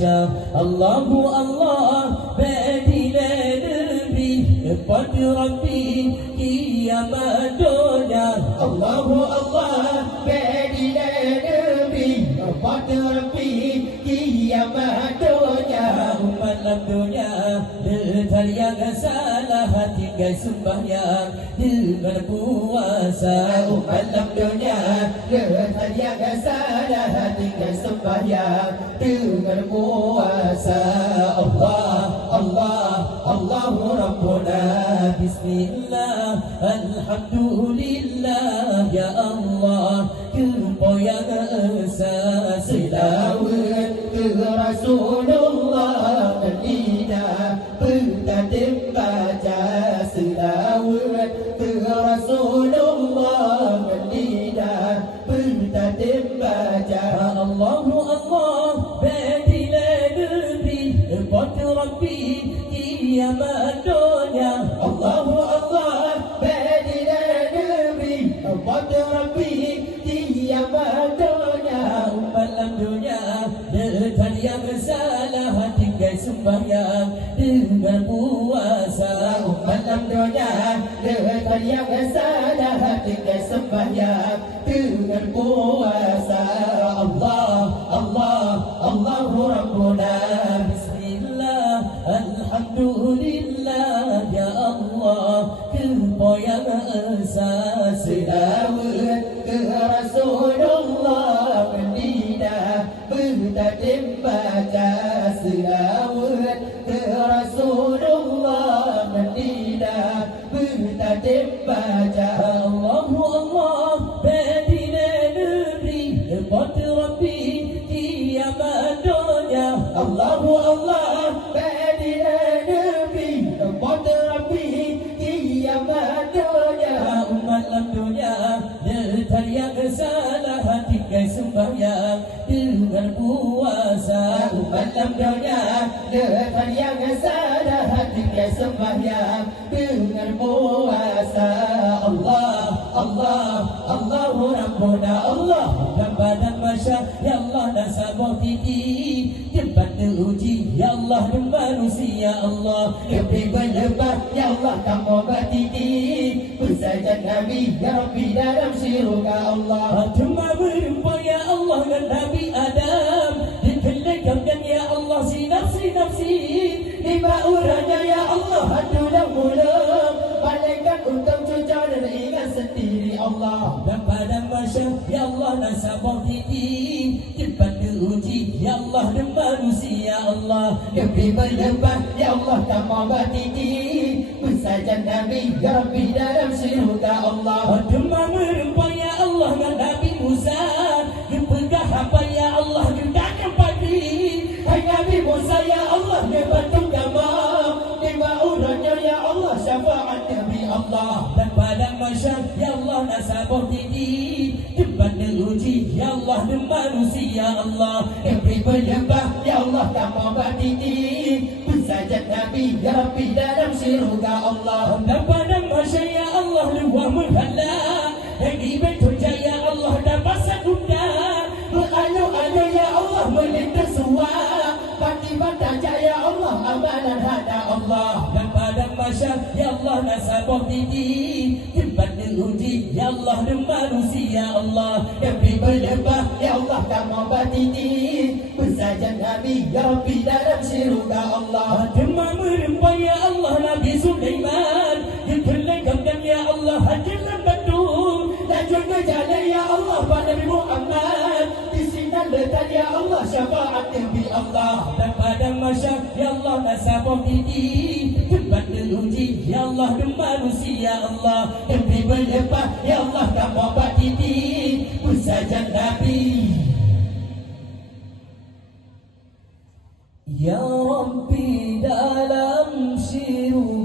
Allahu Allah bedile Nabi pada Rabbi kiamat dunia. Allahu Allah bedile Nabi pada Rabbi kiamat dunia. Umat dunia letar yang salah tinggal sembahyang dengan puasa. Umat dunia letar yang salah tinggal sembahyang dengan puasa. Allah Allah Allahu Rabbuna Bismillah Alhamdulillah Ya Allah Kepoyang asas selawat ke Rasulullah Lidah Bertadim baca selawat ke Rasulullah Lidah Bertadim baca Allahu Allah Badila Nabi Pada Rabbi kiamat dunia. Allahu Allah Badila Nabi Pada Rabbi kiamat dunia. Umat dunia letar yang salah tinggal sembahyang dengan puasa. Umat dunia letar yang salah tinggal sembahyang dengan puasa. Allah Allah Allahu Rabbuna Bismillah Alhamdulillah Ya Allah Kepoyang asas selawat ke Rasulullah Lidah bertadim baca selawat ke Rasulullah Lidah bertadim baca Allahu Allah Badila Nabi pada Rabbi kiamat dunia. Allahu Allah Badila Nabi pada Rabbi kiamat dunia. Umat dunia letar yang salah tinggal sembahyang dengan puasa. Umat dunia letar yang salah tinggal sembahyang dengan puasa. Allah Allah Allahu Rabbuna Allah dan badan masya Ya Allah dan sabah titi tempat teruji Ya Allah dan manusia Allah lebih berlebar Ya Allah kamu bertiti bersajan Nabi Ya Rabbi dalam syurga Allah cuma berjumpa Ya Allah dan Nabi Adam ditelekam Ya Allah si nafsi lima uranya Ya Allah hadulah mulam malaikat untuk cuca dan ingat sendiri Allah dan pada masa Ya Allah nasabah titi tempat teruji Ya Allah dan manusia Allah lebih berlebar Ya Allah kamu bertiti bersajan Nabi Ya Rabbi dalam syurga Allah cuma merempa Ya Allah dan Nabi Musa dipegah apa Ya Allah diudahkan pagi hai Nabi Musa Ya Allah dia bantu gambar lima uranya Ya Allah syafaat Nabi Allah dan pada masa Ya Allah nasabah titi tempat teruji Ya Allah dan manusia Allah lebih berlebar Ya Allah kamu bertiti bersajat Nabi Ya Rabbi dalam syurga Allah dan pada masa Ya Allah luar menghalang yang dibentuk Ya Allah dan masa undang beralu-alu Ya Allah melintas suara pati-pata Ya Allah amalan hada Allah dan pada masa Ya Allah nasabah titi tempat teruji Ya Allah dan manusia Allah lebih berlebar Ya Allah kamu bertiti bersajan Nabi Ya Rabbi dalam syurga Allah cuma merempa Ya Allah Nabi Sulaiman ditelenggamkan Ya Allah hadirkan batu lanjut ke jalan Ya Allah pada Nabi Muhammad di sini letak Ya Allah syafaat Nabi Allah dan pada masa Ya Allah nasabah titi tempat teruji Ya Allah dan manusia Allah lebih berlebar Ya Allah kamu bertiti bersajan Nabi Ya Rabbi dalam syurga